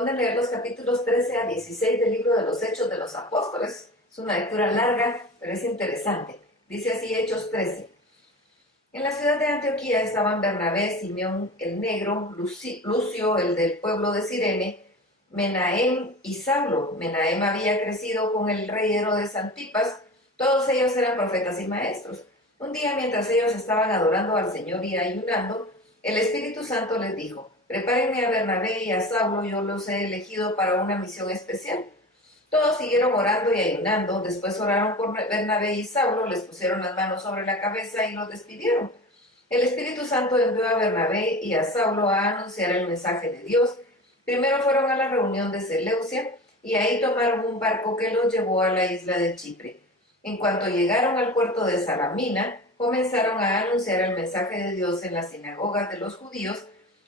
corresponde leer los capítulos 13 a 16 del libro de los Hechos de los Apóstoles. Es una lectura larga, pero es interesante. Dice así Hechos 13. En la ciudad de Antioquía estaban Bernabé, Simeón el Negro, Lucio el del pueblo de Cirene, Menahem y Saulo. Menahem había crecido con el rey Herodes Antipas. Todos ellos eran profetas y maestros. Un día, mientras ellos estaban adorando al Señor y ayunando, el Espíritu Santo les dijo: prepárenme a Bernabé y a Saulo, yo los he elegido para una misión especial. Todos siguieron orando y ayunando. Después oraron por Bernabé y Saulo, les pusieron las manos sobre la cabeza y los despidieron. El Espíritu Santo envió a Bernabé y a Saulo a anunciar el mensaje de Dios. Primero fueron a la reunión de Seleucia y ahí tomaron un barco que los llevó a la isla de Chipre. En cuanto llegaron al puerto de Salamina, comenzaron a anunciar el mensaje de Dios en las sinagogas de los judíos.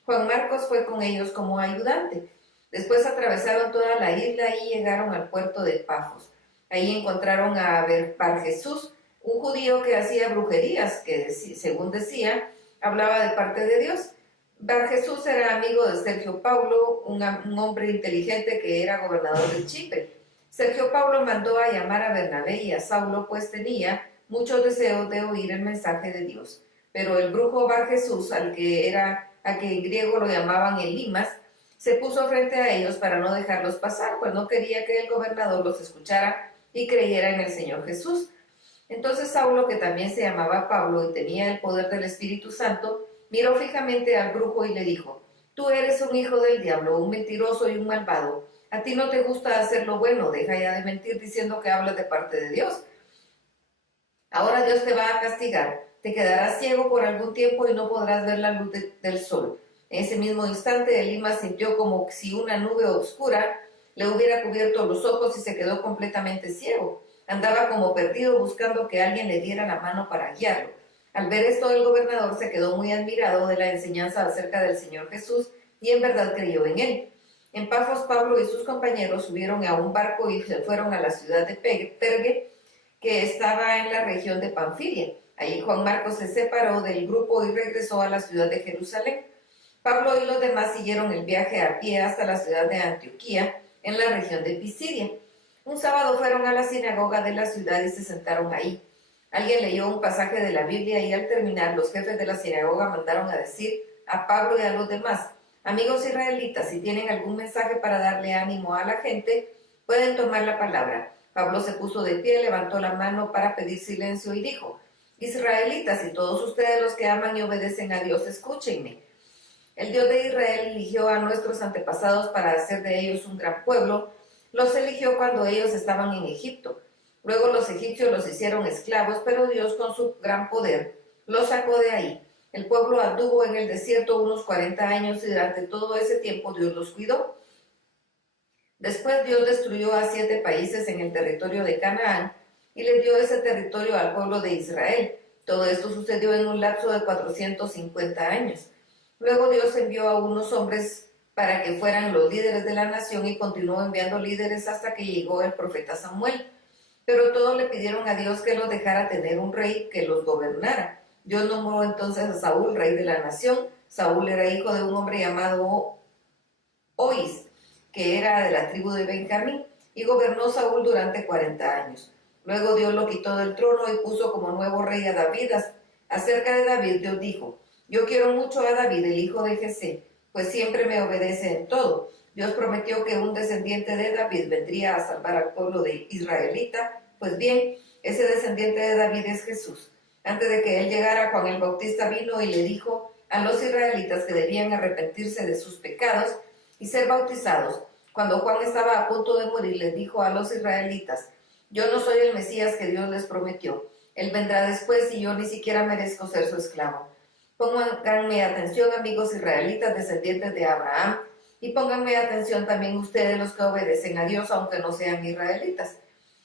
Juan Marcos fue con ellos como ayudante. Después atravesaron toda la isla y llegaron al puerto de Pafos. Ahí encontraron a Bar-Jesús, un judío que hacía brujerías, que según decía, hablaba de parte de Dios. Bar-Jesús era amigo de Sergio Paulo, un hombre inteligente que era gobernador de Chipre. Sergio Paulo mandó a llamar a Bernabé y a Saulo, pues tenía muchos deseos de oír el mensaje de Dios. Pero el brujo Bar-Jesús, a que en griego lo llamaban Elimas, se puso frente a ellos para no dejarlos pasar, pues no quería que el gobernador los escuchara y creyera en el Señor Jesús. Entonces Saulo, que también se llamaba Pablo y tenía el poder del Espíritu Santo, miró fijamente al brujo y le dijo: tú eres un hijo del diablo, un mentiroso y un malvado. A ti no te gusta hacer lo bueno, deja ya de mentir diciendo que hablas de parte de Dios. Ahora Dios te va a castigar, te quedarás ciego por algún tiempo y no podrás ver la luz del sol. En ese mismo instante, Elimas sintió como si una nube oscura le hubiera cubierto los ojos y se quedó completamente ciego. Andaba como perdido buscando que alguien le diera la mano para guiarlo. Al ver esto, el gobernador se quedó muy admirado de la enseñanza acerca del Señor Jesús y en verdad creyó en él. En Pafos, Pablo y sus compañeros subieron a un barco y se fueron a la ciudad de Perge, que estaba en la región de Panfilia. Allí Juan Marcos se separó del grupo y regresó a la ciudad de Jerusalén. Pablo y los demás siguieron el viaje a pie hasta la ciudad de Antioquía, en la región de Pisidia. Un sábado fueron a la sinagoga de la ciudad y se sentaron ahí. Alguien leyó un pasaje de la Biblia y al terminar los jefes de la sinagoga mandaron a decir a Pablo y a los demás: amigos israelitas, si tienen algún mensaje para darle ánimo a la gente, pueden tomar la palabra. Pablo se puso de pie, levantó la mano para pedir silencio y dijo: israelitas y todos ustedes los que aman y obedecen a Dios, escúchenme. El Dios de Israel eligió a nuestros antepasados para hacer de ellos un gran pueblo. Los eligió cuando ellos estaban en Egipto. Luego los egipcios los hicieron esclavos, pero Dios con su gran poder los sacó de ahí. El pueblo anduvo en el desierto unos 40 años y durante todo ese tiempo Dios los cuidó. Después Dios destruyó a 7 países en el territorio de Canaán y le dio ese territorio al pueblo de Israel. Todo esto sucedió en un lapso de 450 años. Luego Dios envió a unos hombres para que fueran los líderes de la nación y continuó enviando líderes hasta que llegó el profeta Samuel. Pero todos le pidieron a Dios que los dejara tener un rey que los gobernara. Dios nombró entonces a Saúl rey de la nación. Saúl era hijo de un hombre llamado Oís, que era de la tribu de Benjamín, y gobernó Saúl durante 40 años. Luego Dios lo quitó del trono y puso como nuevo rey a David. Acerca de David Dios dijo: yo quiero mucho a David, el hijo de Jesé, pues siempre me obedece en todo. Dios prometió que un descendiente de David vendría a salvar al pueblo de israelita. Pues bien, ese descendiente de David es Jesús. Antes de que él llegara, Juan el Bautista vino y le dijo a los israelitas que debían arrepentirse de sus pecados y ser bautizados. Cuando Juan estaba a punto de morir, les dijo a los israelitas: yo no soy el Mesías que Dios les prometió. Él vendrá después y yo ni siquiera merezco ser su esclavo. Pónganme atención, amigos israelitas, descendientes de Abraham, y pónganme atención también ustedes los que obedecen a Dios, aunque no sean israelitas.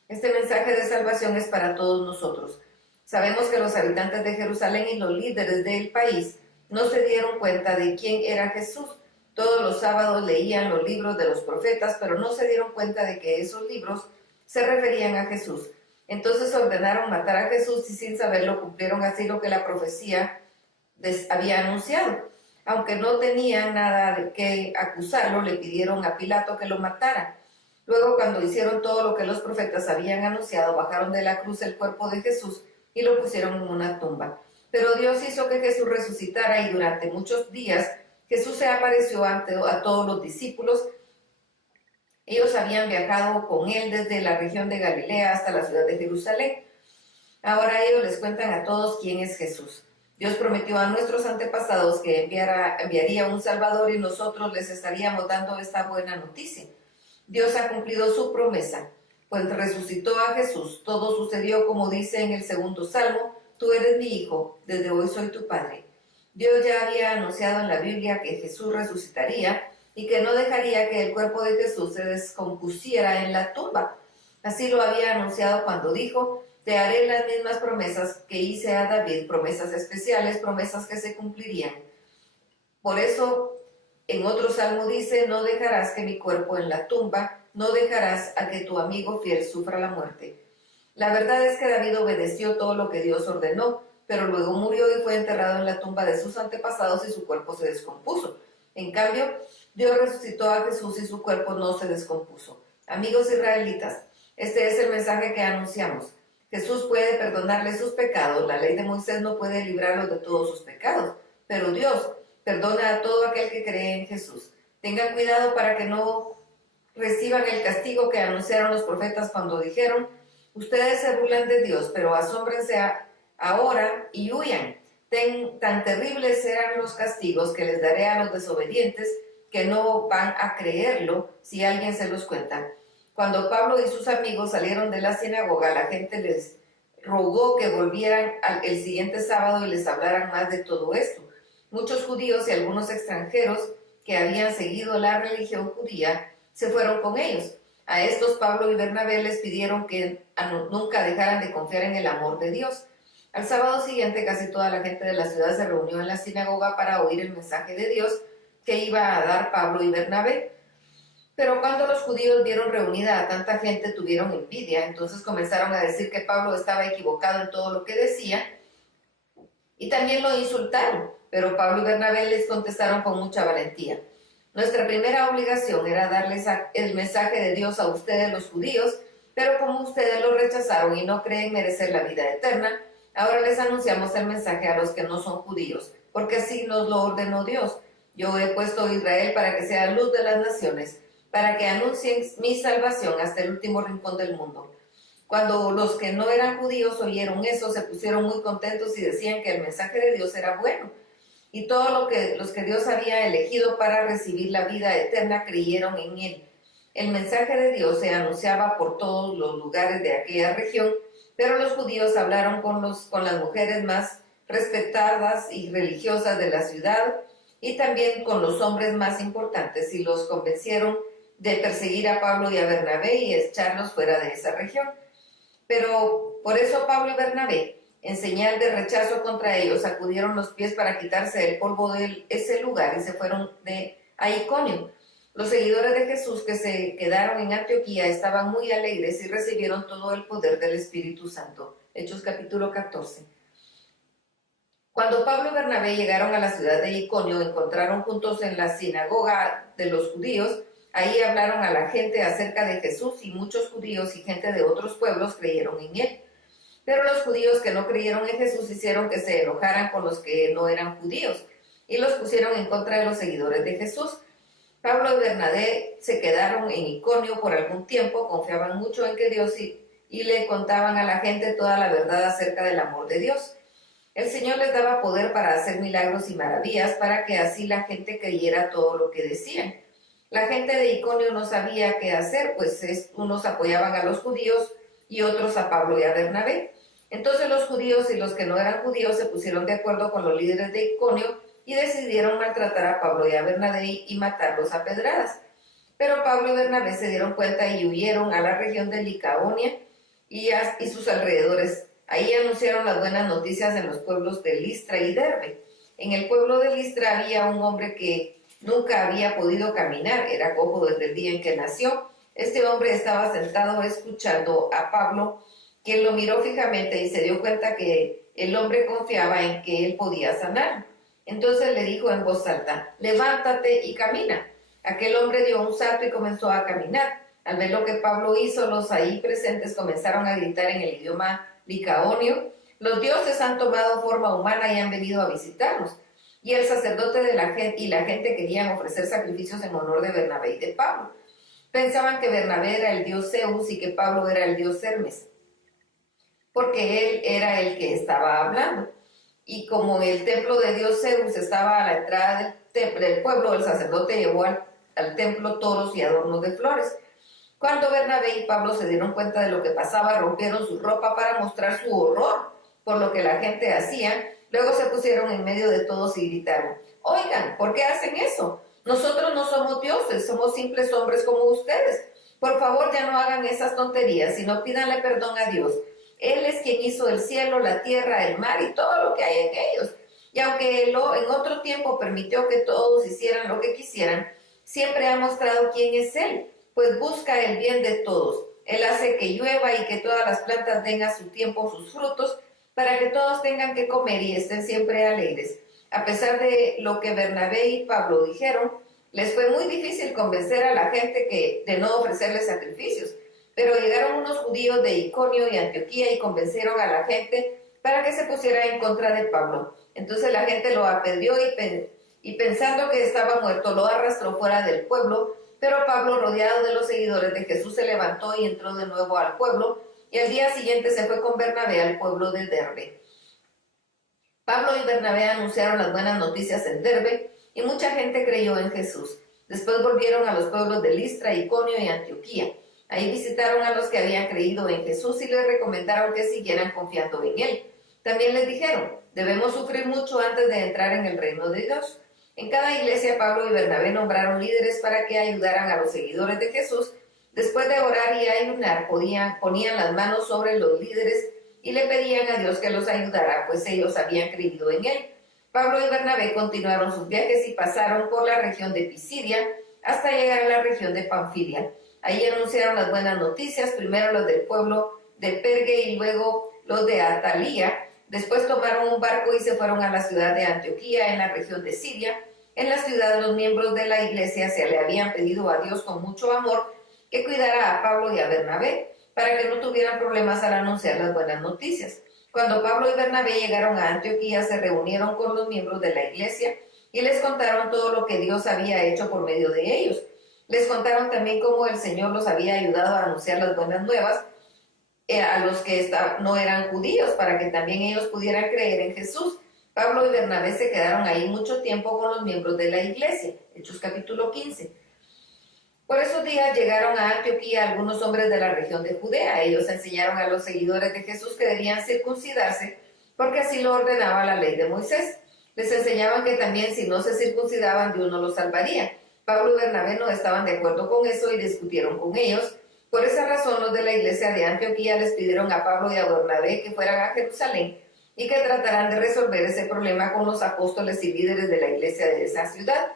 Este mensaje de salvación es para todos nosotros. Sabemos que los habitantes de Jerusalén y los líderes del país no se dieron cuenta de quién era Jesús. Todos los sábados leían los libros de los profetas, pero no se dieron cuenta de que esos libros se referían a Jesús. Entonces ordenaron matar a Jesús y sin saberlo cumplieron así lo que la profecía les había anunciado. Aunque no tenían nada de qué acusarlo, le pidieron a Pilato que lo matara. Luego, cuando hicieron todo lo que los profetas habían anunciado, bajaron de la cruz el cuerpo de Jesús y lo pusieron en una tumba. Pero Dios hizo que Jesús resucitara y durante muchos días Jesús se apareció a todos los discípulos. Ellos habían viajado con él desde la región de Galilea hasta la ciudad de Jerusalén. Ahora ellos les cuentan a todos quién es Jesús. Dios prometió a nuestros antepasados que enviaría un Salvador y nosotros les estaríamos dando esta buena noticia. Dios ha cumplido su promesa, pues resucitó a Jesús. Todo sucedió como dice en el 2 Salmo, tú eres mi hijo, desde hoy soy tu padre. Dios ya había anunciado en la Biblia que Jesús resucitaría y que no dejaría que el cuerpo de Jesús se descompusiera en la tumba. Así lo había anunciado cuando dijo, te haré las mismas promesas que hice a David, promesas especiales, promesas que se cumplirían. Por eso, en otro salmo dice, no dejarás que mi cuerpo en la tumba, no dejarás a que tu amigo fiel sufra la muerte. La verdad es que David obedeció todo lo que Dios ordenó, pero luego murió y fue enterrado en la tumba de sus antepasados y su cuerpo se descompuso. En cambio, Dios resucitó a Jesús y su cuerpo no se descompuso. Amigos israelitas, este es el mensaje que anunciamos. Jesús puede perdonarle sus pecados. La ley de Moisés no puede librarlos de todos sus pecados, pero Dios perdona a todo aquel que cree en Jesús. Tengan cuidado para que no reciban el castigo que anunciaron los profetas cuando dijeron, ustedes se burlan de Dios, pero asómbrense ahora y huyan. Tan terribles serán los castigos que les daré a los desobedientes que no van a creerlo si alguien se los cuenta. Cuando Pablo y sus amigos salieron de la sinagoga, la gente les rogó que volvieran el siguiente sábado y les hablaran más de todo esto. Muchos judíos y algunos extranjeros que habían seguido la religión judía se fueron con ellos. A estos Pablo y Bernabé les pidieron que nunca dejaran de confiar en el amor de Dios. Al sábado siguiente casi toda la gente de la ciudad se reunió en la sinagoga para oír el mensaje de Dios que iba a dar Pablo y Bernabé. Pero cuando los judíos vieron reunida a tanta gente, tuvieron envidia. Entonces comenzaron a decir que Pablo estaba equivocado en todo lo que decía y también lo insultaron. Pero Pablo y Bernabé les contestaron con mucha valentía. Nuestra primera obligación era darles el mensaje de Dios a ustedes los judíos, pero como ustedes lo rechazaron y no creen merecer la vida eterna, ahora les anunciamos el mensaje a los que no son judíos, porque así nos lo ordenó Dios. Yo he puesto a Israel para que sea luz de las naciones, para que anuncien mi salvación hasta el último rincón del mundo. Cuando los que no eran judíos oyeron eso, se pusieron muy contentos y decían que el mensaje de Dios era bueno. Y todos los que Dios había elegido para recibir la vida eterna creyeron en él. El mensaje de Dios se anunciaba por todos los lugares de aquella región, pero los judíos hablaron con las mujeres más respetadas y religiosas de la ciudad y también con los hombres más importantes y los convencieron de perseguir a Pablo y a Bernabé y echarlos fuera de esa región. Pero por eso Pablo y Bernabé, en señal de rechazo contra ellos, sacudieron los pies para quitarse el polvo de ese lugar y se fueron a Iconio. Los seguidores de Jesús que se quedaron en Antioquía estaban muy alegres y recibieron todo el poder del Espíritu Santo. Hechos capítulo 14. Cuando Pablo y Bernabé llegaron a la ciudad de Iconio, encontraron juntos en la sinagoga de los judíos. Ahí hablaron a la gente acerca de Jesús y muchos judíos y gente de otros pueblos creyeron en él. Pero los judíos que no creyeron en Jesús hicieron que se enojaran con los que no eran judíos y los pusieron en contra de los seguidores de Jesús. Pablo y Bernabé se quedaron en Iconio por algún tiempo, confiaban mucho en que Dios y le contaban a la gente toda la verdad acerca del amor de Dios. El Señor les daba poder para hacer milagros y maravillas para que así la gente creyera todo lo que decían. La gente de Iconio no sabía qué hacer, pues unos apoyaban a los judíos y otros a Pablo y a Bernabé. Entonces los judíos y los que no eran judíos se pusieron de acuerdo con los líderes de Iconio y decidieron maltratar a Pablo y a Bernabé y matarlos a pedradas. Pero Pablo y Bernabé se dieron cuenta y huyeron a la región de Licaonia y sus alrededores. Ahí anunciaron las buenas noticias en los pueblos de Listra y Derbe. En el pueblo de Listra había un hombre que nunca había podido caminar, era cojo desde el día en que nació. Este hombre estaba sentado escuchando a Pablo, quien lo miró fijamente y se dio cuenta que el hombre confiaba en que él podía sanar. Entonces le dijo en voz alta: levántate y camina. Aquel hombre dio un salto y comenzó a caminar. Al ver lo que Pablo hizo, los ahí presentes comenzaron a gritar en el idioma licaonio: los dioses han tomado forma humana y han venido a visitarnos. Y el sacerdote de la gente y la gente querían ofrecer sacrificios en honor de Bernabé y de Pablo. Pensaban que Bernabé era el dios Zeus y que Pablo era el dios Hermes, porque él era el que estaba hablando. Y como el templo de dios Zeus estaba a la entrada del pueblo, el sacerdote llevó al templo toros y adornos de flores. Cuando Bernabé y Pablo se dieron cuenta de lo que pasaba, rompieron su ropa para mostrar su horror por lo que la gente hacía. Luego se pusieron en medio de todos y gritaron: oigan, ¿por qué hacen eso? Nosotros no somos dioses, somos simples hombres como ustedes. Por favor, ya no hagan esas tonterías, sino pídanle perdón a Dios. Él es quien hizo el cielo, la tierra, el mar y todo lo que hay en ellos. Y aunque Él en otro tiempo permitió que todos hicieran lo que quisieran, siempre ha mostrado quién es Él, pues busca el bien de todos. Él hace que llueva y que todas las plantas den a su tiempo sus frutos, para que todos tengan que comer y estén siempre alegres. A pesar de lo que Bernabé y Pablo dijeron, les fue muy difícil convencer a la gente de no ofrecerles sacrificios. Pero llegaron unos judíos de Iconio y Antioquía y convencieron a la gente para que se pusiera en contra de Pablo. Entonces la gente lo apedreó y pensando que estaba muerto, lo arrastró fuera del pueblo. Pero Pablo, rodeado de los seguidores de Jesús, se levantó y entró de nuevo al pueblo, y al día siguiente se fue con Bernabé al pueblo de Derbe. Pablo y Bernabé anunciaron las buenas noticias en Derbe, y mucha gente creyó en Jesús. Después volvieron a los pueblos de Listra, Iconio y Antioquía. Ahí visitaron a los que habían creído en Jesús y les recomendaron que siguieran confiando en Él. También les dijeron: debemos sufrir mucho antes de entrar en el reino de Dios. En cada iglesia, Pablo y Bernabé nombraron líderes para que ayudaran a los seguidores de Jesús. Después de orar y ayunar, ponían las manos sobre los líderes y le pedían a Dios que los ayudara, pues ellos habían creído en Él. Pablo y Bernabé continuaron sus viajes y pasaron por la región de Pisidia hasta llegar a la región de Panfilia. Ahí anunciaron las buenas noticias, primero los del pueblo de Perge y luego los de Atalía. Después tomaron un barco y se fueron a la ciudad de Antioquía, en la región de Siria. En la ciudad, los miembros de la iglesia se le habían pedido a Dios con mucho amor que cuidara a Pablo y a Bernabé, para que no tuvieran problemas al anunciar las buenas noticias. Cuando Pablo y Bernabé llegaron a Antioquía, se reunieron con los miembros de la iglesia y les contaron todo lo que Dios había hecho por medio de ellos. Les contaron también cómo el Señor los había ayudado a anunciar las buenas nuevas a los que no eran judíos, para que también ellos pudieran creer en Jesús. Pablo y Bernabé se quedaron ahí mucho tiempo con los miembros de la iglesia. Hechos capítulo 15. Por esos días llegaron a Antioquía algunos hombres de la región de Judea. Ellos enseñaron a los seguidores de Jesús que debían circuncidarse, porque así lo ordenaba la ley de Moisés. Les enseñaban que también si no se circuncidaban, Dios no los salvaría. Pablo y Bernabé no estaban de acuerdo con eso y discutieron con ellos. Por esa razón, los de la iglesia de Antioquía les pidieron a Pablo y a Bernabé que fueran a Jerusalén y que trataran de resolver ese problema con los apóstoles y líderes de la iglesia de esa ciudad.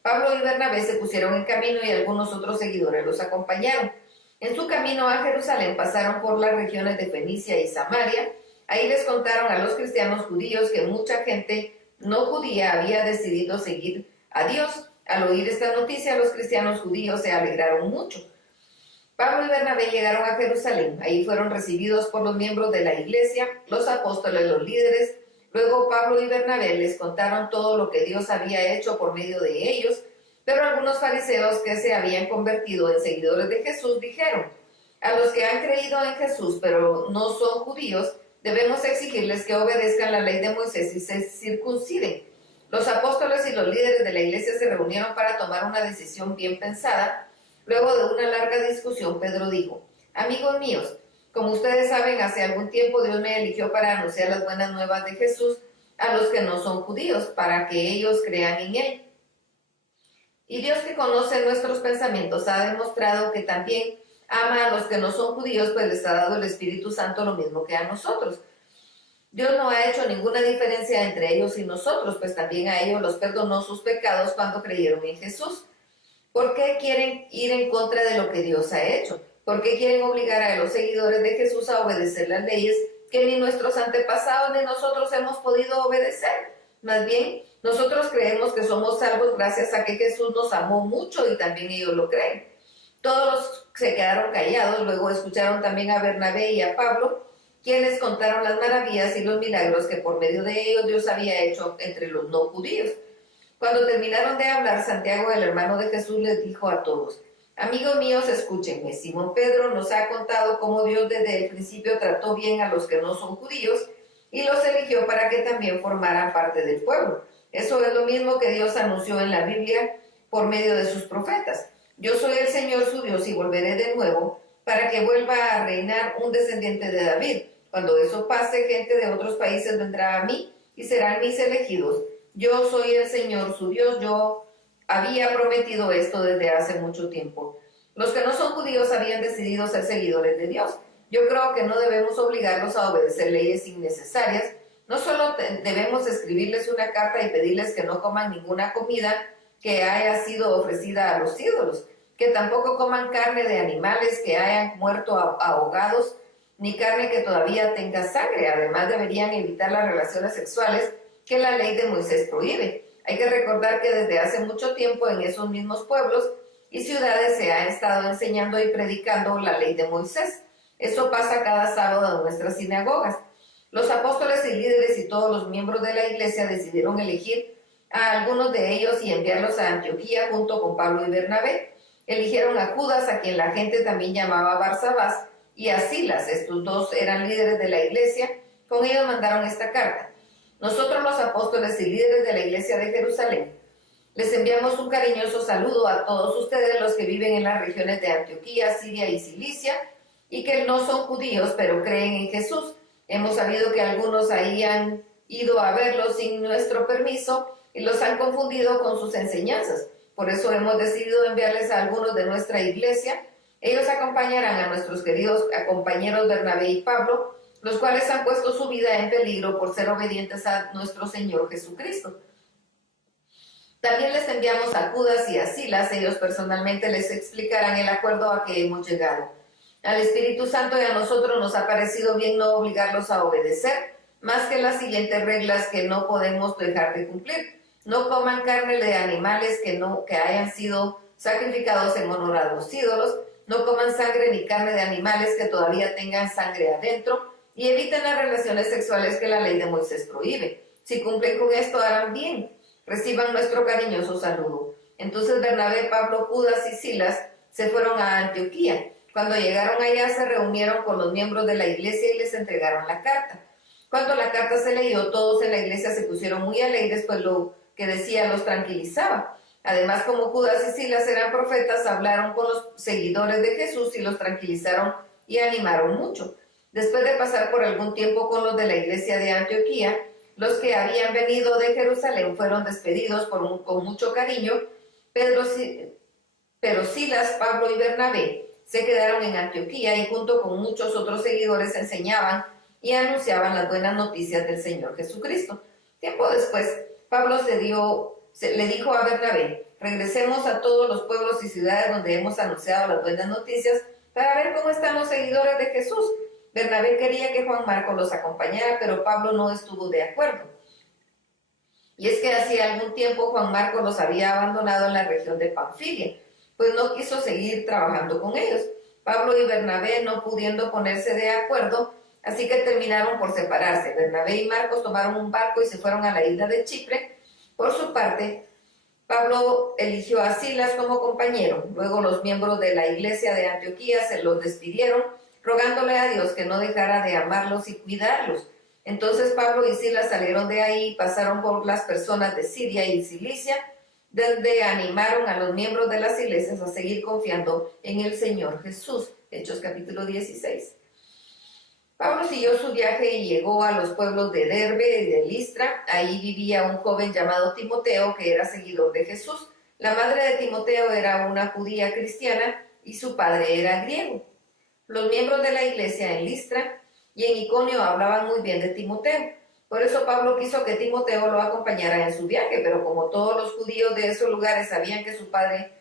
Pablo y Bernabé se pusieron en camino y algunos otros seguidores los acompañaron. En su camino a Jerusalén pasaron por las regiones de Fenicia y Samaria. Ahí les contaron a los cristianos judíos que mucha gente no judía había decidido seguir a Dios. Al oír esta noticia, los cristianos judíos se alegraron mucho. Pablo y Bernabé llegaron a Jerusalén. Ahí fueron recibidos por los miembros de la iglesia, los apóstoles, los líderes. Luego Pablo y Bernabé les contaron todo lo que Dios había hecho por medio de ellos, pero algunos fariseos que se habían convertido en seguidores de Jesús dijeron: a los que han creído en Jesús pero no son judíos, debemos exigirles que obedezcan la ley de Moisés y se circunciden. Los apóstoles y los líderes de la iglesia se reunieron para tomar una decisión bien pensada. Luego de una larga discusión, Pedro dijo: amigos míos, como ustedes saben, hace algún tiempo Dios me eligió para anunciar las buenas nuevas de Jesús a los que no son judíos, para que ellos crean en Él. Y Dios, que conoce nuestros pensamientos, ha demostrado que también ama a los que no son judíos, pues les ha dado el Espíritu Santo lo mismo que a nosotros. Dios no ha hecho ninguna diferencia entre ellos y nosotros, pues también a ellos los perdonó sus pecados cuando creyeron en Jesús. ¿Por qué quieren ir en contra de lo que Dios ha hecho? ¿Por qué quieren obligar a los seguidores de Jesús a obedecer las leyes que ni nuestros antepasados ni nosotros hemos podido obedecer? Más bien, Nosotros creemos que somos salvos gracias a que Jesús nos amó mucho y también ellos lo creen. Todos se quedaron callados, luego escucharon también a Bernabé y a Pablo, quienes contaron las maravillas y los milagros que por medio de ellos Dios había hecho entre los no judíos. Cuando terminaron de hablar, Santiago, el hermano de Jesús, les dijo a todos: amigos míos, escúchenme. Simón Pedro nos ha contado cómo Dios desde el principio trató bien a los que no son judíos y los eligió para que también formaran parte del pueblo. Eso es lo mismo que Dios anunció en la Biblia por medio de sus profetas. Yo soy el Señor su Dios y volveré de nuevo para que vuelva a reinar un descendiente de David. Cuando eso pase, gente de otros países vendrá a mí y serán mis elegidos. Yo soy el Señor su Dios. Yo había prometido esto desde hace mucho tiempo. Los que no son judíos habían decidido ser seguidores de Dios. Yo creo que no debemos obligarlos a obedecer leyes innecesarias. No solo debemos escribirles una carta y pedirles que no coman ninguna comida que haya sido ofrecida a los ídolos, que tampoco coman carne de animales que hayan muerto ahogados, ni carne que todavía tenga sangre. Además, deberían evitar las relaciones sexuales que la ley de Moisés prohíbe. Hay que recordar que desde hace mucho tiempo en esos mismos pueblos y ciudades se ha estado enseñando y predicando la ley de Moisés. Eso pasa cada sábado en nuestras sinagogas. Los apóstoles y líderes y todos los miembros de la iglesia decidieron elegir a algunos de ellos y enviarlos a Antioquía junto con Pablo y Bernabé. Eligieron a Judas, a quien la gente también llamaba Barsabás, y a Silas. Estos dos eran líderes de la iglesia. Con ellos mandaron esta carta: nosotros, los apóstoles y líderes de la iglesia de Jerusalén, les enviamos un cariñoso saludo a todos ustedes, los que viven en las regiones de Antioquía, Siria y Cilicia, y que no son judíos, pero creen en Jesús. Hemos sabido que algunos ahí han ido a verlos sin nuestro permiso y los han confundido con sus enseñanzas. Por eso hemos decidido enviarles a algunos de nuestra iglesia. Ellos acompañarán a nuestros queridos compañeros Bernabé y Pablo, los cuales han puesto su vida en peligro por ser obedientes a nuestro Señor Jesucristo. También les enviamos a Judas y a Silas. Ellos personalmente les explicarán el acuerdo a que hemos llegado. Al Espíritu Santo y a nosotros nos ha parecido bien no obligarlos a obedecer, más que las siguientes reglas que no podemos dejar de cumplir. No coman carne de animales que hayan sido sacrificados en honor a los ídolos. No coman sangre ni carne de animales que todavía tengan sangre adentro. Y eviten las relaciones sexuales que la ley de Moisés prohíbe. Si cumplen con esto, harán bien. Reciban nuestro cariñoso saludo. Entonces Bernabé, Pablo, Judas y Silas se fueron a Antioquía. Cuando llegaron allá, se reunieron con los miembros de la iglesia y les entregaron la carta. Cuando la carta se leyó, todos en la iglesia se pusieron muy alegres, pues lo que decía los tranquilizaba. Además, como Judas y Silas eran profetas, hablaron con los seguidores de Jesús y los tranquilizaron y animaron mucho. Después de pasar por algún tiempo con los de la iglesia de Antioquía, los que habían venido de Jerusalén fueron despedidos con mucho cariño, pero Silas, Pablo y Bernabé se quedaron en Antioquía y junto con muchos otros seguidores enseñaban y anunciaban las buenas noticias del Señor Jesucristo. Tiempo después, Pablo le dijo a Bernabé: regresemos a todos los pueblos y ciudades donde hemos anunciado las buenas noticias para ver cómo están los seguidores de Jesús. Bernabé quería que Juan Marcos los acompañara, pero Pablo no estuvo de acuerdo. Y es que hacía algún tiempo Juan Marcos los había abandonado en la región de Panfilia, pues no quiso seguir trabajando con ellos. Pablo y Bernabé no pudiendo ponerse de acuerdo, así que terminaron por separarse. Bernabé y Marcos tomaron un barco y se fueron a la isla de Chipre. Por su parte, Pablo eligió a Silas como compañero. Luego los miembros de la iglesia de Antioquía se los despidieron, rogándole a Dios que no dejara de amarlos y cuidarlos. Entonces Pablo y Silas salieron de ahí y pasaron por las personas de Siria y Cilicia, donde animaron a los miembros de las iglesias a seguir confiando en el Señor Jesús. Hechos capítulo 16. Pablo siguió su viaje y llegó a los pueblos de Derbe y de Listra. Ahí vivía un joven llamado Timoteo, que era seguidor de Jesús. La madre de Timoteo era una judía cristiana y su padre era griego. Los miembros de la iglesia en Listra y en Iconio hablaban muy bien de Timoteo. Por eso Pablo quiso que Timoteo lo acompañara en su viaje, pero como todos los judíos de esos lugares sabían que su padre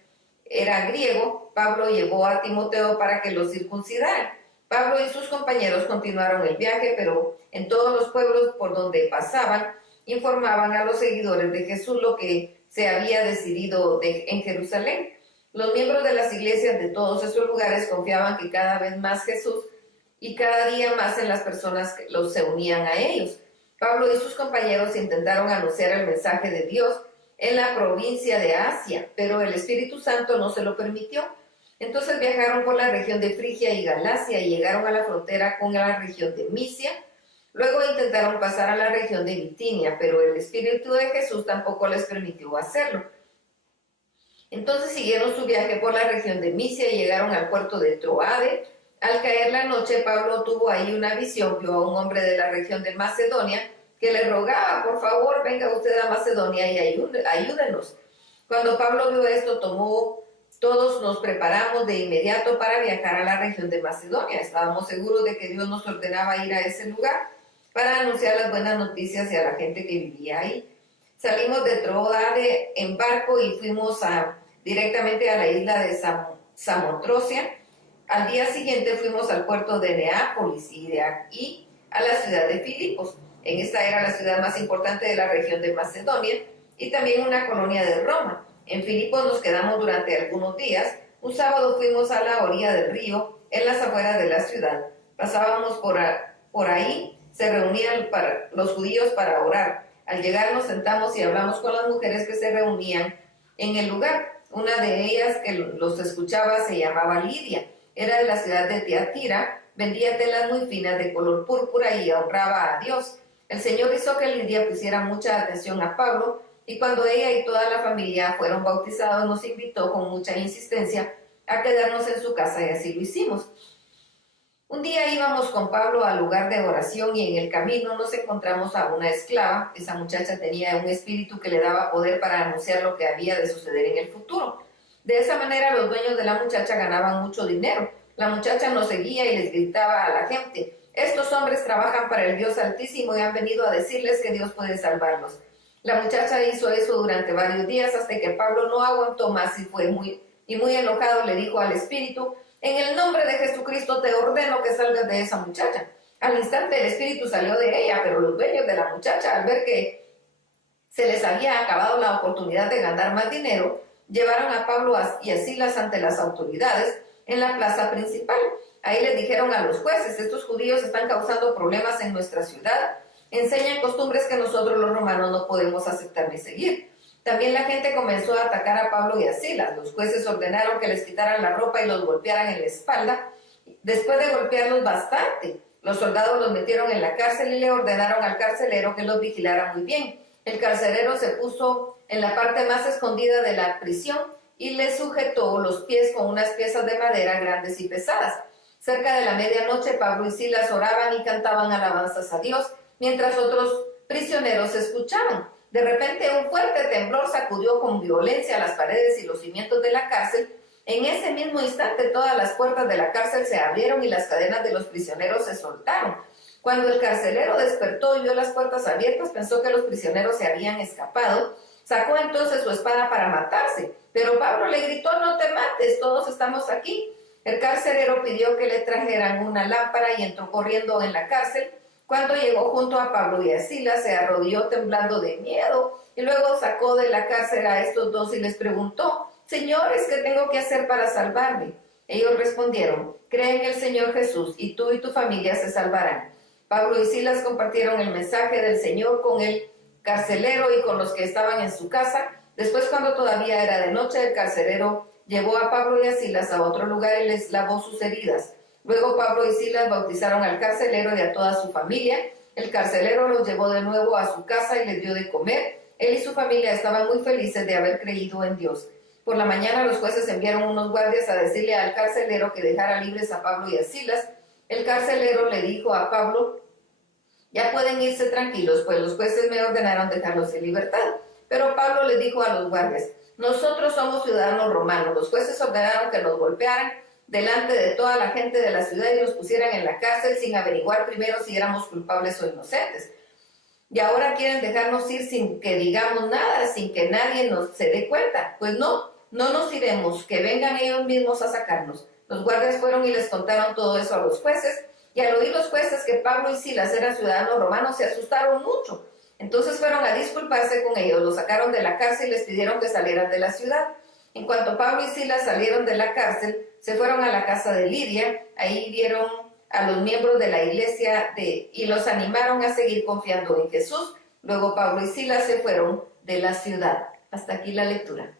era griego, Pablo llevó a Timoteo para que lo circuncidara. Pablo y sus compañeros continuaron el viaje, pero en todos los pueblos por donde pasaban, informaban a los seguidores de Jesús lo que se había decidido en Jerusalén. Los miembros de las iglesias de todos esos lugares confiaban que cada vez más Jesús y cada día más en las personas que se unían a ellos. Pablo y sus compañeros intentaron anunciar el mensaje de Dios en la provincia de Asia, pero el Espíritu Santo no se lo permitió. Entonces viajaron por la región de Frigia y Galacia y llegaron a la frontera con la región de Misia. Luego intentaron pasar a la región de Bitinia, pero el Espíritu de Jesús tampoco les permitió hacerlo. Entonces siguieron su viaje por la región de Misia y llegaron al puerto de Troade. Al caer la noche, Pablo tuvo ahí una visión, vio a un hombre de la región de Macedonia que le rogaba, por favor, venga usted a Macedonia y ayúdenos. Cuando Pablo vio esto, todos nos preparamos de inmediato para viajar a la región de Macedonia. Estábamos seguros de que Dios nos ordenaba ir a ese lugar para anunciar las buenas noticias y a la gente que vivía ahí. Salimos de Troade en barco y fuimos directamente a la isla de Samotrocia. Al día siguiente fuimos al puerto de Neápolis y de aquí a la ciudad de Filipos. Esta era la ciudad más importante de la región de Macedonia y también una colonia de Roma. En Filipos nos quedamos durante algunos días. Un sábado fuimos a la orilla del río, en las afueras de la ciudad. Pasábamos por ahí, se reunían los judíos para orar. Al llegar nos sentamos y hablamos con las mujeres que se reunían en el lugar. Una de ellas que los escuchaba se llamaba Lidia. Era de la ciudad de Tiatira, vendía telas muy finas de color púrpura y honraba a Dios. El Señor hizo que Lidia pusiera mucha atención a Pablo, y cuando ella y toda la familia fueron bautizados, nos invitó con mucha insistencia a quedarnos en su casa, y así lo hicimos. Un día íbamos con Pablo al lugar de oración y en el camino nos encontramos a una esclava. Esa muchacha tenía un espíritu que le daba poder para anunciar lo que había de suceder en el futuro. De esa manera los dueños de la muchacha ganaban mucho dinero. La muchacha nos seguía y les gritaba a la gente: estos hombres trabajan para el Dios Altísimo y han venido a decirles que Dios puede salvarlos. La muchacha hizo eso durante varios días hasta que Pablo no aguantó más y muy enojado le dijo al espíritu: en el nombre de Jesucristo te ordeno que salgas de esa muchacha. Al instante el espíritu salió de ella, pero los dueños de la muchacha, al ver que se les había acabado la oportunidad de ganar más dinero, llevaron a Pablo y a Silas ante las autoridades en la plaza principal. Ahí les dijeron a los jueces: estos judíos están causando problemas en nuestra ciudad, enseñan costumbres que nosotros los romanos no podemos aceptar ni seguir. También la gente comenzó a atacar a Pablo y a Silas. Los jueces ordenaron que les quitaran la ropa y los golpearan en la espalda. Después de golpearlos bastante, los soldados los metieron en la cárcel y le ordenaron al carcelero que los vigilara muy bien. El carcelero se puso en la parte más escondida de la prisión y le sujetó los pies con unas piezas de madera grandes y pesadas. Cerca de la medianoche, Pablo y Silas oraban y cantaban alabanzas a Dios, mientras otros prisioneros escuchaban. De repente un fuerte temblor sacudió con violencia las paredes y los cimientos de la cárcel. En ese mismo instante todas las puertas de la cárcel se abrieron y las cadenas de los prisioneros se soltaron. Cuando el carcelero despertó y vio las puertas abiertas, pensó que los prisioneros se habían escapado. Sacó entonces su espada para matarse, pero Pablo le gritó: no te mates, todos estamos aquí. El carcelero pidió que le trajeran una lámpara y entró corriendo en la cárcel. Cuando llegó junto a Pablo y a Silas, se arrodilló temblando de miedo y luego sacó de la cárcel a estos dos y les preguntó: señores, ¿qué tengo que hacer para salvarme? Ellos respondieron: cree en el Señor Jesús y tú y tu familia se salvarán. Pablo y Silas compartieron el mensaje del Señor con el carcelero y con los que estaban en su casa. Después, cuando todavía era de noche, el carcelero llevó a Pablo y a Silas a otro lugar y les lavó sus heridas. Luego Pablo y Silas bautizaron al carcelero y a toda su familia. El carcelero los llevó de nuevo a su casa y les dio de comer. Él y su familia estaban muy felices de haber creído en Dios. Por la mañana los jueces enviaron unos guardias a decirle al carcelero que dejara libres a Pablo y a Silas. El carcelero le dijo a Pablo: ya pueden irse tranquilos, pues los jueces me ordenaron dejarlos en libertad. Pero Pablo le dijo a los guardias: nosotros somos ciudadanos romanos. Los jueces ordenaron que los golpearan delante de toda la gente de la ciudad y los pusieran en la cárcel sin averiguar primero si éramos culpables o inocentes. Y ahora quieren dejarnos ir sin que digamos nada, sin que nadie se dé cuenta. Pues no nos iremos, que vengan ellos mismos a sacarnos. Los guardias fueron y les contaron todo eso a los jueces, y al oír los jueces que Pablo y Silas eran ciudadanos romanos, se asustaron mucho. Entonces fueron a disculparse con ellos, los sacaron de la cárcel y les pidieron que salieran de la ciudad. En cuanto Pablo y Silas salieron de la cárcel, se fueron a la casa de Lidia. Ahí vieron a los miembros de la iglesia y los animaron a seguir confiando en Jesús. Luego Pablo y Silas se fueron de la ciudad. Hasta aquí la lectura.